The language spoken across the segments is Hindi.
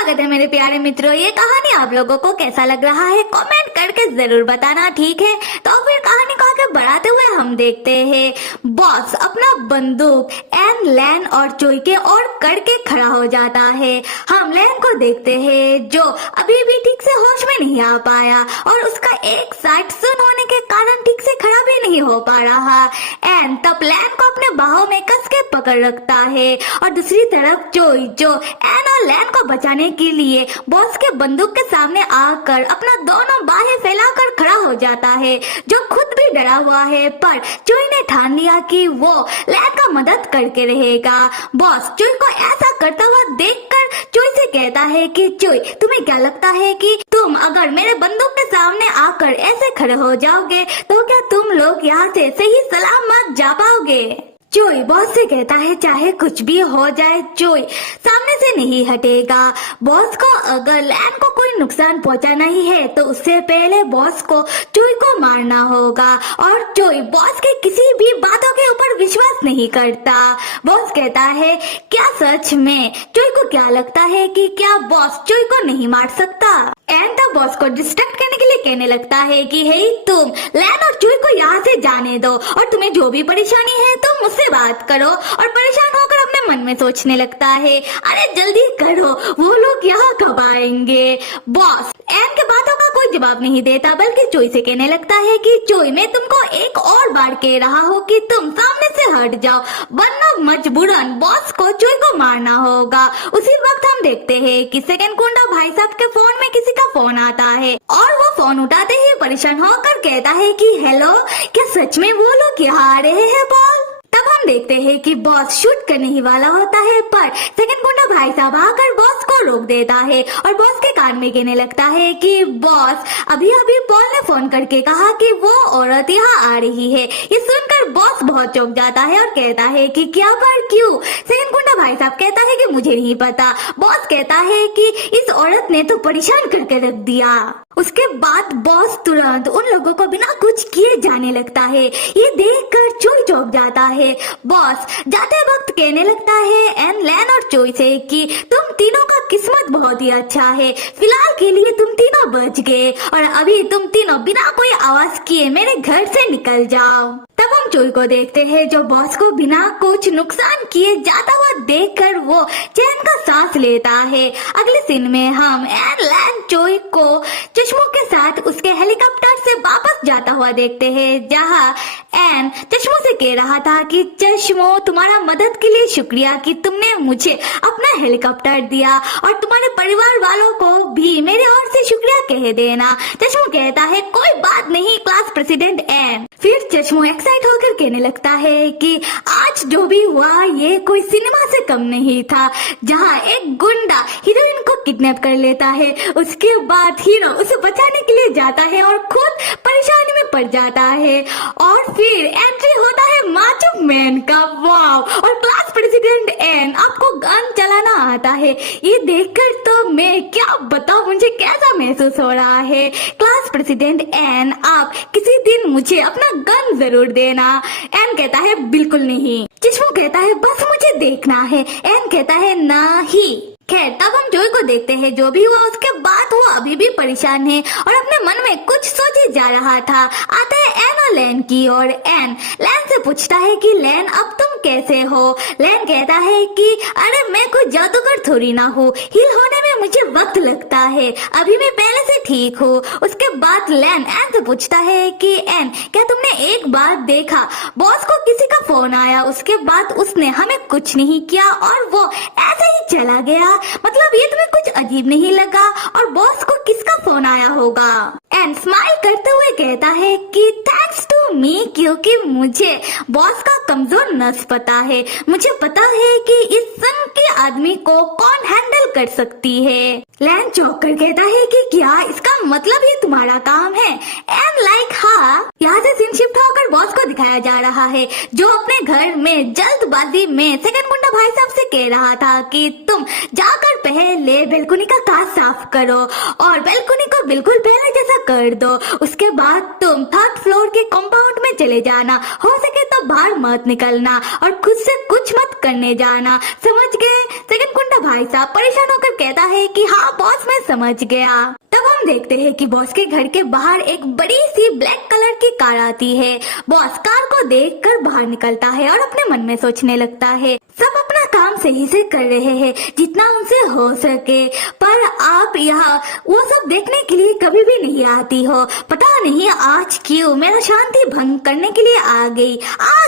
स्वागत है मेरे प्यारे मित्रों। ये कहानी आप लोगों को कैसा लग रहा है कमेंट करके जरूर बताना, ठीक है। तो फिर कहानी को आगे बढ़ाते हुए हम देखते हैं बॉस अपना बंदूक एन, लैन और चोई के और करके खड़ा हो जाता है। हम लैन को देखते हैं जो अभी भी ठीक से होश में नहीं आ पाया और उसका एक साइड सुन होने के कारण ठीक से खड़ा भी नहीं हो पा रहा। एन तब लैन को अपने बाहों में कस के पकड़ रखता है और दूसरी तरफ चोई जो एन और लैन को बचाने के लिए बॉस के बंदूक के सामने आकर अपना दोनों बाहें फैलाकर खड़ा हो जाता है, जो खुद भी डरा हुआ है। पर चोई ने ठान लिया कि वो लैन का मदद करके रहेगा। बॉस चोई को ऐसा करता हुआ देखकर चोई से कहता है कि चोई, तुम्हें क्या लगता है कि तुम अगर मेरे बंदूक के सामने आकर ऐसे खड़े हो जाओगे तो क्या तुम लोग यहाँ से सही सलामत जा पाओगे? चोई बॉस से कहता है चाहे कुछ भी हो जाए चोई सामने से नहीं हटेगा। बॉस को अगर लैन को कोई नुकसान पहुंचाना ही है तो उससे पहले बॉस को चोई को मारना होगा। और चोई बॉस के किसी भी बातों के ऊपर विश्वास नहीं करता। बॉस कहता है क्या सच में? चोई को क्या लगता है कि क्या बॉस चोई को नहीं मार सकता? एन तो बॉस को डिस्ट्रैक्ट करने के लिए कहने लगता है कि हे तुम लैन और चोई को यहाँ से जाने दो और तुम्हें जो भी परेशानी है तुम मुझसे बात करो। और परेशान होकर अपने मन में सोचने लगता है अरे जल्दी करो, वो लोग यहाँ कब आएंगे? बॉस एन के बातों का कोई जवाब नहीं देता बल्कि चोई से कहने लगता है कि चोई मैं तुमको एक और बार कह रहा हूँ कि तुम सामने से हट जाओ वरना मजबूरन बॉस को चोई को मारना होगा। उसी वक्त हम देखते हैं कि सेकंड गुंडा भाई साहब के फोन में किसी का फोन आता है और वो फोन उठाते ही परेशान होकर कहता है कि हेलो, क्या सच में वो लोग यहाँ आ रहे हैं बॉस? तब हम देखते हैं कि बॉस शूट करने ही वाला होता है पर सेकंड गुंडा भाई साहब आकर बॉस को रोक देता है और बॉस के कान में कहने लगता है कि बॉस अभी अभी पॉल ने फोन करके कहा कि वो औरत यहाँ आ रही है। ये सुनकर बॉस बहुत चौंक जाता है और कहता है कि क्या पर क्यों? सेकंड गुंडा भाई साहब कहता है कि मुझे नहीं पता। बॉस कहता है कि इस औरत ने तो परेशान करके रख दिया। उसके बाद बॉस तुरंत उन लोगों को बिना कुछ किए जाने लगता है। ये देखकर चोई चौंक जाता है। बॉस जाते वक्त कहने लगता है एन, लैन और चोई से कि तुम तीनों का किस्मत बहुत ही अच्छा है। फिलहाल के लिए तुम तीनों बच गए और अभी तुम तीनों बिना कोई आवाज किए मेरे घर से निकल जाओ। तब हम चोई को देखते हैं जो बॉस को बिना कुछ नुकसान किए जाता हुआ देखकर वो चैन का सांस लेता है। अगले सीन में हम एन, लैन, चोई को चश्मों के साथ उसके हेलीकॉप्टर से वापस जाता हुआ देखते हैं, जहां एन चश्मों से कह रहा था कि चश्मों तुम्हारा मदद के लिए शुक्रिया कि तुमने मुझे अपना हेलीकॉप्टर दिया और तुम्हारे परिवार वालों को भी मेरे ओर से शुक्रिया कह देना। चश्मों कहता है कोई बात नहीं क्लास प्रेसिडेंट एन। फिर चश्मों एक्साइट होकर कहने लगता है कि आज जो भी हुआ ये कोई सिनेमा से कम नहीं था, जहां एक गुंडा हीरोइन को किडनैप कर लेता है, उसके बाद हीरो उसे बचाने के लिए जाता है और खुद परेशानी में पड़ जाता है और फिर एंट्री होता है माचो मैन का। वाव! और क्लास प्रेसिडेंट एन आपको गन चलाना आता है। ये देखकर तो मैं क्या बताऊं मुझे कैसा महसूस हो रहा है। क्लास प्रेसिडेंट एन आप किसी दिन मुझे अपना गन जरूर देना। एन कहता है बिल्कुल नहीं। चश्मू कहता है बस मुझे देखना है। एन कहता है नहीं। खैर तब हम जोई को देखते हैं जो भी हुआ उसके बाद वो अभी भी परेशान है और अपने मन में कुछ सोचे जा रहा था। आता है एन और लैन की और एन लैन से पूछता है कि लैन अब तुम कैसे हो? लैन कहता है कि अरे मैं कोई जादूगर थोड़ी ना हूँ, हील होने में मुझे वक्त लगता है, अभी मैं पहले से ठीक हूँ। उसके बाद लैन एन से पूछता है कि एन क्या तुमने एक बार देखा बॉस को किसी का फोन आया, उसके बाद उसने हमें कुछ नहीं किया और वो ऐसे ही चला गया, मतलब ये तुम्हें कुछ अजीब नहीं लगा? और बॉस को किसका फोन आया होगा? एंड स्माइल करते हुए कहता है कि थैंक्स टू मी, क्योंकि मुझे बॉस का कमजोर नस पता है। मुझे पता है कि इस सन के आदमी को कौन हैंडल कर सकती है। लैन चौंक कर कहता है कि क्या इसका मतलब ही तुम्हारा काम है? एंड लाइक हाँ। यहाँ से सीन शिफ्ट होकर बॉस को दिखाया जा रहा है जो अपने घर में जल्दबाजी में सेकंड गुंडा भाई साहब से कह रहा था कि तुम जाकर पहले बालकनी का कांच साफ करो और बालकनी को बिल्कुल पहले जैसा कर दो। उसके बाद तुम थर्ड फ्लोर के कंपाउंड में चले जाना, हो सके तो बाहर मत निकलना और खुद से कुछ मत करने जाना, समझ गए? सेकंड गुंडा भाई साहब परेशान होकर कहता है कि हाँ बॉस मैं समझ गया। तब हम देखते हैं कि बॉस के घर के बाहर एक बड़ी सी ब्लैक कलर की कार आती है। बॉस कार को देखकर बाहर निकलता है और अपने मन में सोचने लगता है सब अपना काम सही से कर रहे हैं जितना उनसे हो सके, पर आप यहाँ वो सब देखने के लिए कभी भी नहीं आती हो। पता नहीं आज क्यों मेरा शांति भंग करने के लिए आ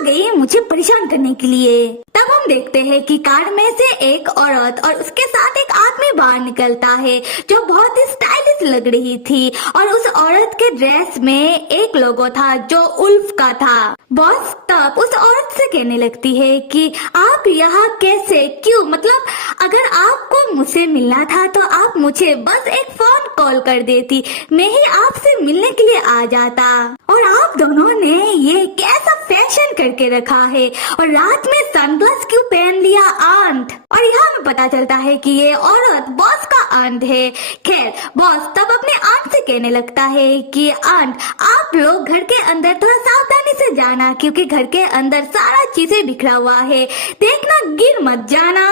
गई मुझे परेशान करने के लिए। तब हम देखते हैं कि कार में से एक औरत और उसके साथ एक आदमी बाहर निकलता है जो बहुत ही स्टाइलिश लग रही थी और उस औरत के ड्रेस में एक लोगो था जो उल्फ का था। बॉस तब उस औरत से कहने लगती है कि आप यहाँ कैसे, क्यों, मतलब अगर आपको मुझसे मिलना था तो आप मुझे बस एक फोन कॉल कर देती, मैं ही आपसे मिलने के लिए आ जाता। और आप दोनों ने ये कैसा फैशन करके रखा है और रात में सनग्लास क्यों पहन लिया आंट। और यहाँ हमें पता चलता है कि ये औरत बॉस का आंट है। खैर बॉस तब अपने आंट से कहने लगता है कि आंट आप लोग घर के अंदर थोड़ा सावधानी से जाना क्योंकि घर के अंदर सारा चीजें बिखरा हुआ है, देखना गिर मत जाना।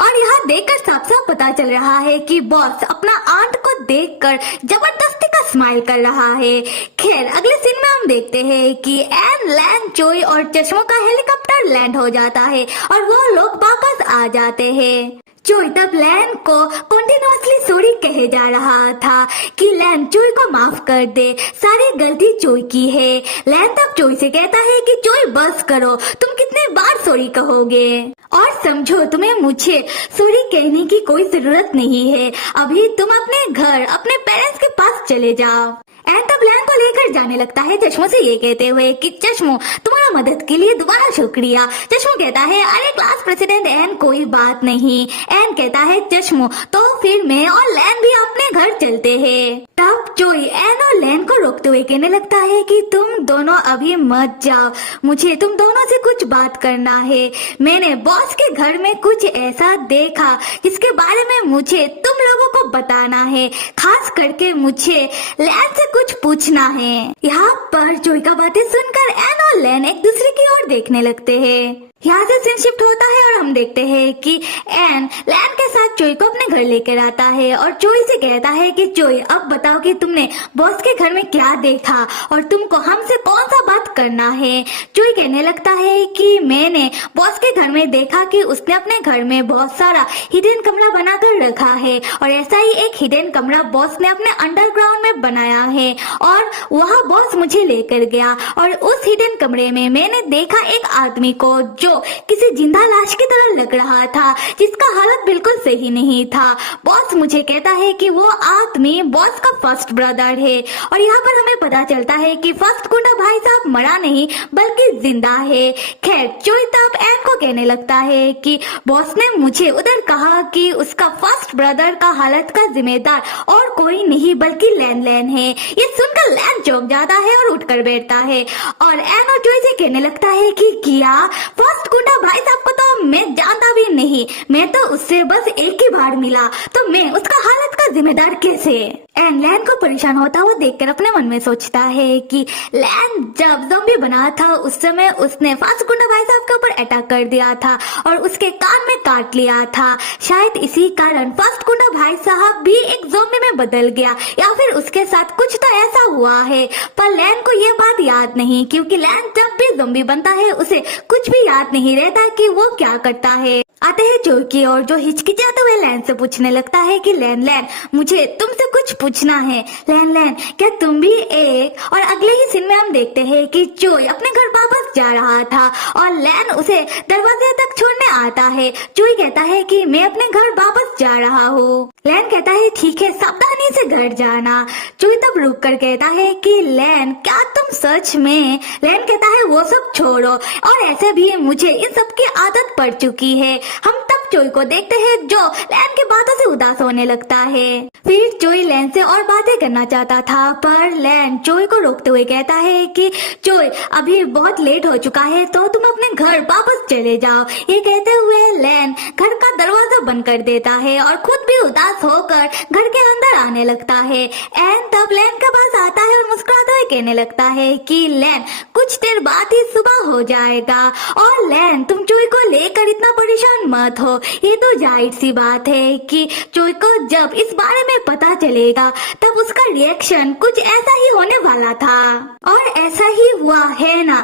और यहाँ देखकर साफ साफ पता चल रहा है कि बॉस अपना आंट को देखकर जबरदस्ती का स्माइल कर रहा है। खैर अगले सीन में हम देखते हैं कि एन, लैन, चोई और चश्मों का हेलीकॉप्टर लैंड हो जाता है और वो लोग वापस आ जाते हैं। चोई तब लैन को कंटिन्यूअसली सॉरी कहे जा रहा था कि लैन चोई को माफ कर दे, सारी गलती चोई की है। लैन तब चोई से कहता है कि चोई बस करो, तुम कितने बार सॉरी कहोगे, और समझो तुम्हें मुझे सॉरी कहने की कोई जरूरत नहीं है, अभी तुम अपने घर अपने पेरेंट्स के पास चले जाओ। एन तब लैन को लेकर जाने लगता है चश्मों से ये कहते हुए कि चश्मो तुम्हारा मदद के लिए दोबारा शुक्रिया। चश्मो कहता है अरे क्लास प्रेसिडेंट एन कोई बात नहीं। एन कहता है चश्मो तो फिर मैं और लैन भी अपने घर चलते हैं। तब चोई एन और लैन को रोकते हुए कहने लगता है कि तुम दोनों अभी मत जाओ, मुझे तुम दोनों से कुछ बात करना है। मैंने बॉस के घर में कुछ ऐसा देखा जिसके बारे में मुझे तुम लोगों को बताना है, खास करके मुझे लैन से कुछ पूछना है। यहाँ पर चोई का बातें सुनकर एन और लैन एक दूसरे की ओर देखने लगते हैं। यहाँ से सीन शिफ्ट होता है और हम देखते हैं कि एन लैन के साथ चोई को अपने घर लेकर आता है और चोई से कहता है कि चोई अब बताओ कि तुमने बॉस के घर में क्या देखा और तुमको हमसे कौन सा बात करना है। चोई कहने लगता है कि मैंने बॉस के घर में देखा कि उसने अपने घर में बहुत सारा हिडन कमरा बनाकर रखा है और ऐसा ही एक हिडन कमरा बॉस ने अपने अंडरग्राउंड में बनाया है और वहाँ बॉस मुझे लेकर गया और उस हिडन कमरे में मैंने देखा एक आदमी को जो किसी जिंदा लाश की तरह लग रहा था, जिसका हालत बिल्कुल सही नहीं था। बॉस मुझे कहता है कि वो आदमी बॉस का फर्स्ट ब्रदर है और यहाँ पर हमें पता चलता है कि फर्स्ट गुंडा भाई साहब मरा नहीं बल्कि जिंदा है। खैर चोई तब एन को कहने लगता है कि बॉस ने मुझे उधर कहा कि उसका फर्स्ट ब्रदर का हालत का जिम्मेदार और कोई नहीं बल्कि लैन है। ये सुनकर लैन चौंक जाता है और उठकर बैठता है और एन और चोई से कहने लगता है कि क्या फर्स्ट गुंडा भाई साहब को तो मैं जानता भी नहीं, मैं तो उससे बस एक ही बार मिला, तो मैं उसका हालत का जिम्मेदार कैसे। एन लैन को परेशान होता हुआ देखकर अपने मन में सोचता है कि लैन जब ज़ॉम्बी बना था उस समय उसने फर्स्ट गुंडा भाई साहब के ऊपर अटैक कर दिया था और उसके कान में काट लिया था। शायद इसी कारण फर्स्ट गुंडा भाई साहब भी एक ज़ॉम्बी में बदल गया या फिर उसके साथ कुछ तो ऐसा हुआ है, पर लैन को ये बात याद नहीं क्योंकि लैन जब भी ज़ॉम्बी बनता है उसे कुछ भी याद नहीं रहता कि वो क्या करता है। आते हैं चोई की ओर जो हिचकिचाते हुए लैन से पूछने लगता है कि लैन मुझे तुमसे कुछ पूछना है। लैन क्या तुम भी एक। और अगले ही सीन में हम देखते हैं कि चोई अपने घर वापस जा रहा था और लैन उसे दरवाजे तक छोड़ने आता है। चोई कहता है कि मैं अपने घर वापस जा रहा हूँ। लैन कहता है ठीक है सावधानी से घर जाना। चोई तब रुक कर कहता है कि लैन क्या तुम सच में। लैन कहता है वो सब छोड़ो और ऐसे भी मुझे इन सब की आदत पड़ चुकी है। हम तब चोई को देखते हैं जो लैन की बातों से उदास होने लगता है। फिर चोई लैन से और बातें करना चाहता था पर लैन चोई को रोकते हुए कहता है कि चोई अभी बहुत लेट हो चुका है तो तुम अपने घर वापस चले जाओ। ये कहते हुए लैन घर का दरवाजा बंद कर देता है और खुद भी उदास होकर घर के अंदर आने लगता है। एन तब लैन के पास आता है और मुस्कुराते हुए कहने लगता है कि लैन कुछ देर बाद ही सुबह हो जाएगा और लैन तुम चोई को लेकर इतना परेशान मत हो, ये तो जाहिर सी बात है कि चोई को जब इस बारे में पता चलेगा तब उसका रिएक्शन कुछ ऐसा ही होने वाला था, और ऐसा ही हुआ है ना।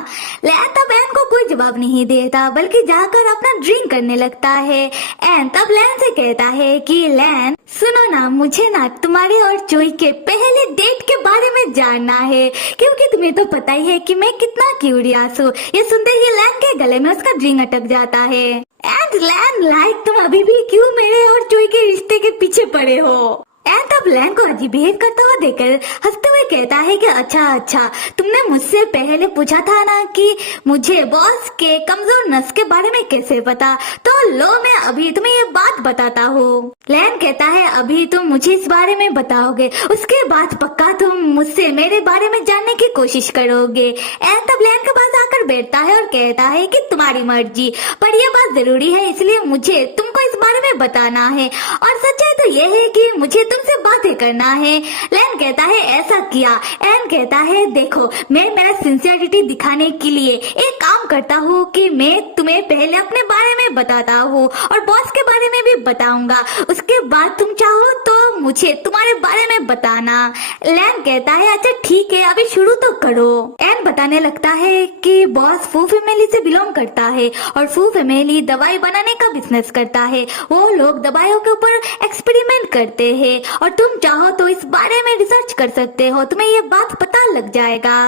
लैन तब एन को कोई जवाब नहीं देता बल्कि जाकर अपना ड्रिंक करने लगता है। एन तब लैन से कहता है कि लैन सुनो ना, मुझे ना तुम्हारी और चोई के पहले डेट के बारे में जानना है, क्योंकि तुम्हें तो पता ही है कि मैं कितना क्यूरियस हूँ। ये सुनते ही लैन के गले में उसका ड्रिंक अटक जाता है। एंड लैन लाइक तुम अभी भी क्यों मेरे और चोई के रिश्ते के पीछे पड़े हो? एन तब लैन को अजीब बिहेव करता हुआ देखकर हंसते हुए कहता है कि अच्छा तुमने मुझसे पहले पूछा था ना कि मुझे बॉस के कमजोर नस के बारे में कैसे पता, तो लो मैं अभी तुम्हें ये बात बताता हूँ। लैन कहता है अभी तुम मुझे इस बारे में बताओगे, उसके बाद पक्का तुम मुझसे मेरे बारे में जानने की कोशिश करोगे। एन तब लैन के पास आकर बैठता है और कहता है कि तुम्हारी मर्जी, पर यह बात जरूरी है इसलिए मुझे तुमको इस बारे में बताना है, और सच्चाई तो ये है कि मुझे तुमसे बातें करना है। लैन कहता है ऐसा किया। एन कहता है देखो, मैं मेरा सिंसियरिटी दिखाने के लिए एक काम करता हूँ कि मैं तुम्हें पहले अपने बारे में बताता हूँ और बॉस के बारे में भी बताऊंगा, उसके बाद तुम चाहो तो मुझे तुम्हारे बारे में बताना। लैन कहता है अच्छा ठीक है, अभी शुरू तो करो। एन बताने लगता है कि बॉस फू फैमिली से बिलोंग करता है और फू फैमिली दवाई बनाने का बिजनेस करता है। वो लोग दवाइयों के ऊपर एक्सपेरिमेंट करते हैं और तुम चाहो तो इस बारे में रिसर्च कर सकते हो, तुम्हें ये बात पता लग जाएगा।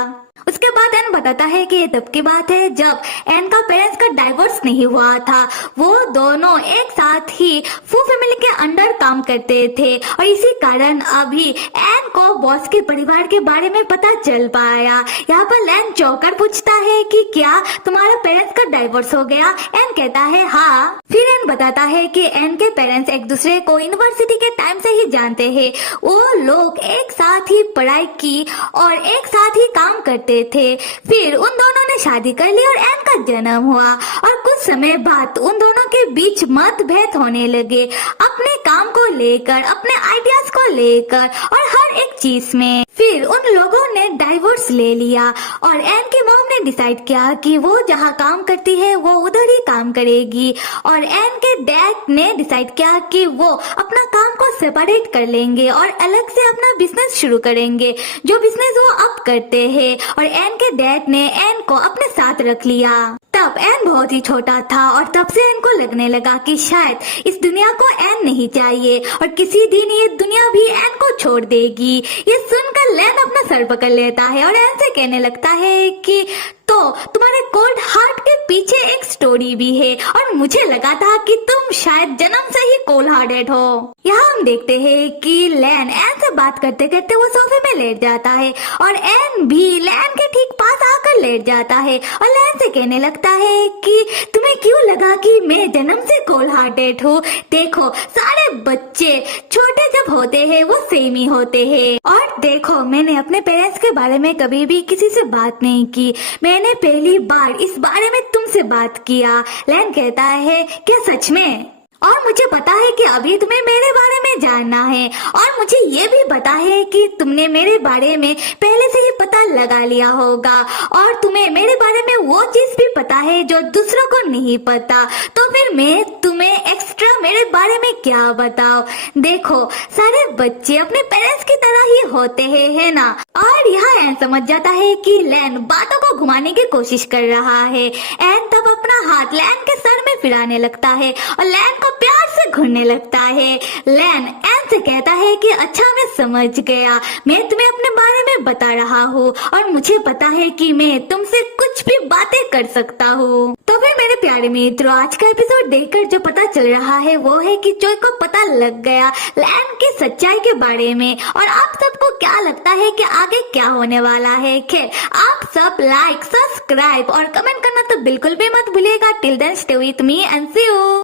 उसके बाद एन बताता है कि तब की बात है जब एन का पेरेंट्स का डाइवोर्स नहीं हुआ था। वो दोनों एक साथ ही फू फैमिली के अंडर काम करते थे और इसी कारण अभी एन को बॉस के परिवार के बारे में पता चल पाया। यहाँ पर लैन चौंकर पूछता है कि क्या तुम्हारे पेरेंट्स का डाइवोर्स हो गया? एन कहता है हाँ। फिर एन बताता है कि एन के पेरेंट्स एक दूसरे को यूनिवर्सिटी के टाइम से ही जानते हैं। वो लोग एक साथ ही पढ़ाई की और एक साथ ही काम करते थे। फिर उन दोनों ने शादी कर ली और एन का जन्म हुआ और कुछ समय बाद उन दोनों के बीच मतभेद होने लगे, अपने काम को लेकर, अपने आइडियाज को लेकर और हर एक चीज में। फिर उन लोगों ने डाइवोर्स ले लिया और एन की मॉम ने डिसाइड किया कि वो जहाँ काम करती है वो उधर ही काम करेगी, और एन के डैड ने डिसाइड किया कि वो अपना काम को सेपरेट कर लेंगे और अलग से अपना बिजनेस शुरू करेंगे, जो बिजनेस वो अब करते हैं। और एन के डैड ने एन को अपने साथ रख लिया। तब एन बहुत ही छोटा था और तब से एन को लगने लगा कि शायद इस दुनिया को एन नहीं चाहिए और किसी दिन ये दुनिया भी एन को छोड़ देगी। ये सुनकर लैन अपना सर पकड़ लेता है और एन से कहने लगता है कि तो तुम्हारे कोल्ड हार्ट के पीछे एक स्टोरी भी है और मुझे लगा था कि तुम शायद जन्म से ही कोल्ड हार्टेड हो। यहाँ हम देखते हैं कि लैन एन से बात करते करते वो सोफे में लेट जाता है और एन भी लैन के ठीक पास आकर लेट जाता है और लैन से कहने लगता है कि तुम्हें क्यों लगा कि मैं जन्म से कोल्ड हार्टेड हूँ? देखो सारे बच्चे छोटे जब होते हैं वो सेम ही होते हैं, और देखो मैंने अपने पेरेंट्स के बारे में कभी भी किसी से बात नहीं की, मैंने पहली बार इस बारे में तुमसे बात किया। लैन कहता है क्या सच में? और मुझे पता है कि अभी तुम्हें मेरे बारे में जानना है और मुझे ये भी पता है कि तुमने मेरे बारे में पहले से ही पता लगा लिया होगा और तुम्हें मेरे बारे में वो चीज भी पता है जो दूसरों को नहीं पता, तो फिर मैं तुम्हें एक्स्ट्रा मेरे बारे में क्या बताऊं? देखो सारे बच्चे अपने पेरेंट्स की तरह ही होते हैं, है ना? और यहाँ एन समझ जाता है कि लैन बातों को घुमाने की कोशिश कर रहा है। एन तब अपना हाथ लैन के सर में फिराने लगता है और लैन को प्यार से घूरने लगता है। लैन एन से कहता है कि अच्छा मैं समझ गया, मैं तुम्हें अपने बारे में बता रहा हूँ और मुझे पता है कि मैं तुमसे कुछ भी बातें कर सकता हूँ। तो फिर मेरे प्यारे मित्रों, आज का एपिसोड देखकर जो पता चल रहा है वो है कि चोई को पता लग गया लैन की सच्चाई के बारे में। और आप सबको क्या लगता है कि आगे क्या होने वाला है? खैर आप सब लाइक, सब्सक्राइब और कमेंट करना तो बिल्कुल भी मत भूलिएगा। Till then stay with me and see you.